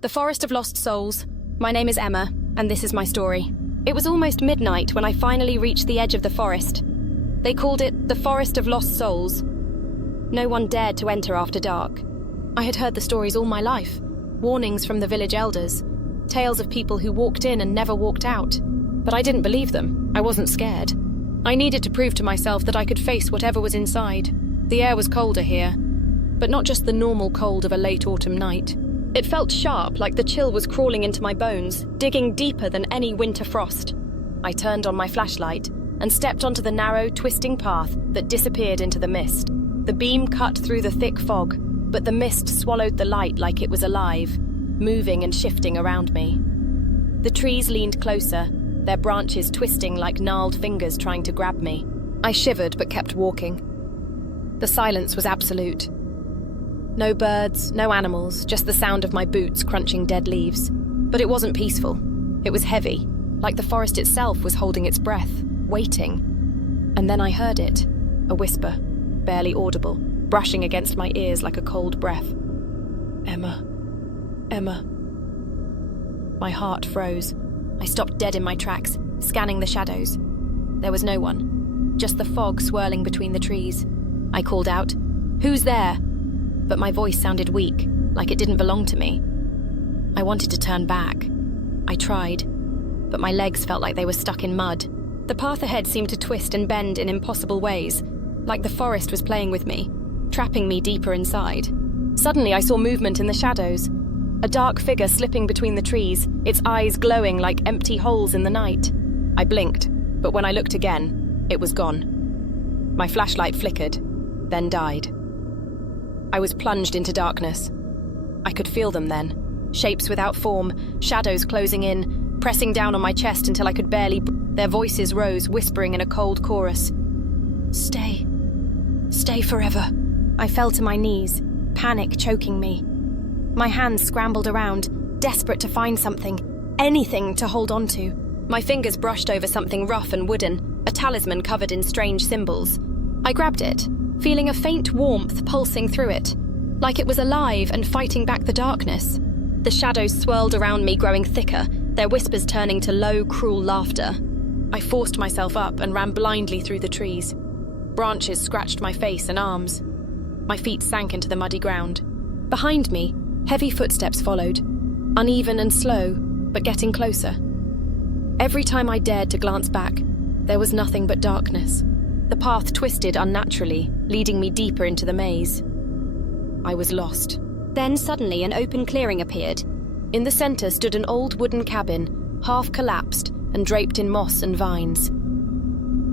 The Forest of Lost Souls. My name is Emma, and this is my story. It was almost midnight when I finally reached the edge of the forest. They called it the Forest of Lost Souls. No one dared to enter after dark. I had heard the stories all my life. Warnings from the village elders. Tales of people who walked in and never walked out. But I didn't believe them. I wasn't scared. I needed to prove to myself that I could face whatever was inside. The air was colder here, but not just the normal cold of a late autumn night. It felt sharp, like the chill was crawling into my bones, digging deeper than any winter frost. I turned on my flashlight and stepped onto the narrow, twisting path that disappeared into the mist. The beam cut through the thick fog, but the mist swallowed the light like it was alive, moving and shifting around me. The trees leaned closer, their branches twisting like gnarled fingers trying to grab me. I shivered but kept walking. The silence was absolute. No birds, no animals, just the sound of my boots crunching dead leaves. But it wasn't peaceful. It was heavy, like the forest itself was holding its breath, waiting. And then I heard it, a whisper, barely audible, brushing against my ears like a cold breath. Emma. Emma. My heart froze. I stopped dead in my tracks, scanning the shadows. There was no one, just the fog swirling between the trees. I called out, "Who's there?" But my voice sounded weak, like it didn't belong to me. I wanted to turn back. I tried, but my legs felt like they were stuck in mud. The path ahead seemed to twist and bend in impossible ways, like the forest was playing with me, trapping me deeper inside. Suddenly I saw movement in the shadows. A dark figure slipping between the trees, its eyes glowing like empty holes in the night. I blinked, but when I looked again, it was gone. My flashlight flickered, then died. I was plunged into darkness. I could feel them then. Shapes without form, shadows closing in, pressing down on my chest until I could barely breathe. Their voices rose, whispering in a cold chorus. Stay. Stay forever. I fell to my knees, panic choking me. My hands scrambled around, desperate to find something, anything to hold on to. My fingers brushed over something rough and wooden, a talisman covered in strange symbols. I grabbed it, feeling a faint warmth pulsing through it, like it was alive and fighting back the darkness. The shadows swirled around me, growing thicker, their whispers turning to low, cruel laughter. I forced myself up and ran blindly through the trees. Branches scratched my face and arms. My feet sank into the muddy ground. Behind me, heavy footsteps followed, uneven and slow, but getting closer. Every time I dared to glance back, there was nothing but darkness. The path twisted unnaturally, leading me deeper into the maze. I was lost. Then suddenly an open clearing appeared. In the center stood an old wooden cabin, half collapsed and draped in moss and vines.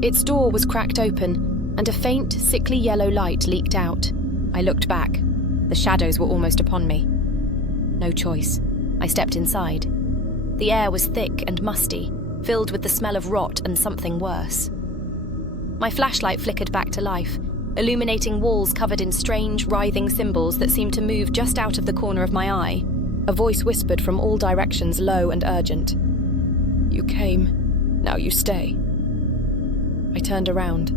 Its door was cracked open, and a faint, sickly yellow light leaked out. I looked back. The shadows were almost upon me. No choice. I stepped inside. The air was thick and musty, filled with the smell of rot and something worse. My flashlight flickered back to life, illuminating walls covered in strange, writhing symbols that seemed to move just out of the corner of my eye. A voice whispered from all directions, low and urgent. You came. Now you stay. I turned around.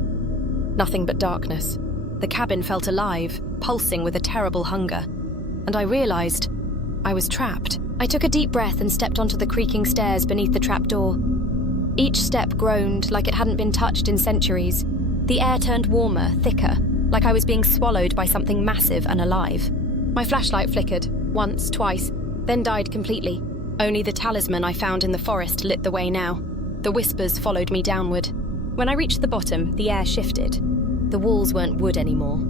Nothing but darkness. The cabin felt alive, pulsing with a terrible hunger. And I realized I was trapped. I took a deep breath and stepped onto the creaking stairs beneath the trapdoor. Each step groaned like it hadn't been touched in centuries. The air turned warmer, thicker, like I was being swallowed by something massive and alive. My flashlight flickered, once, twice, then died completely. Only the talisman I found in the forest lit the way now. The whispers followed me downward. When I reached the bottom, the air shifted. The walls weren't wood anymore.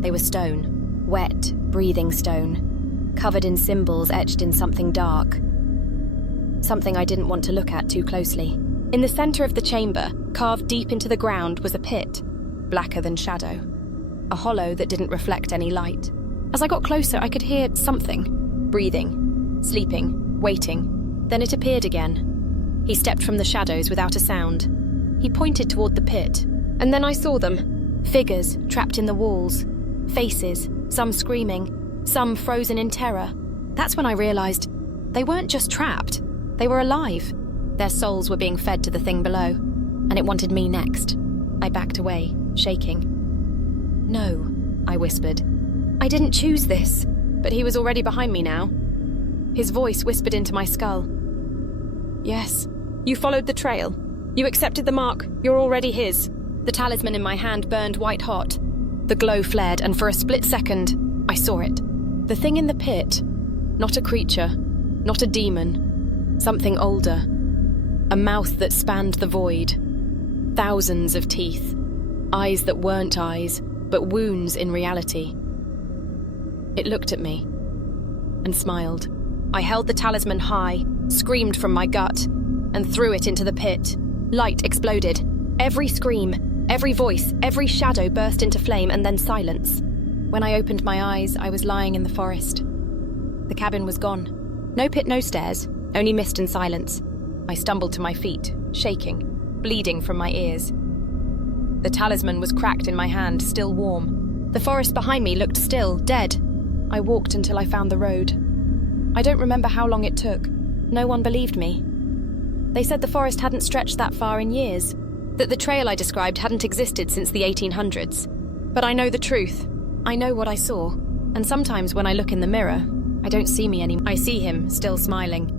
They were stone, wet, breathing stone, covered in symbols etched in something dark. Something I didn't want to look at too closely. In the center of the chamber, carved deep into the ground, was a pit, blacker than shadow. A hollow that didn't reflect any light. As I got closer, I could hear something. Breathing, sleeping, waiting. Then it appeared again. He stepped from the shadows without a sound. He pointed toward the pit, and then I saw them. Figures trapped in the walls. Faces, some screaming, some frozen in terror. That's when I realized they weren't just trapped. They were alive. Their souls were being fed to the thing below, and it wanted me next. I backed away, shaking. No, I whispered. I didn't choose this, but he was already behind me now. His voice whispered into my skull. Yes, you followed the trail. You accepted the mark. You're already his. The talisman in my hand burned white hot. The glow flared, and for a split second, I saw it. The thing in the pit. Not a creature. Not a demon. Something older. A mouth that spanned the void. Thousands of teeth. Eyes that weren't eyes, but wounds in reality. It looked at me and smiled. I held the talisman high, screamed from my gut, and threw it into the pit. Light exploded. Every scream, every voice, every shadow burst into flame, and then silence. When I opened my eyes, I was lying in the forest. The cabin was gone. No pit, no stairs, only mist and silence. I stumbled to my feet, shaking, bleeding from my ears. The talisman was cracked in my hand, still warm. The forest behind me looked still, dead. I walked until I found the road. I don't remember how long it took. No one believed me. They said the forest hadn't stretched that far in years, that the trail I described hadn't existed since the 1800s. But I know the truth. I know what I saw. And sometimes when I look in the mirror, I don't see me anymore. I see him, still smiling.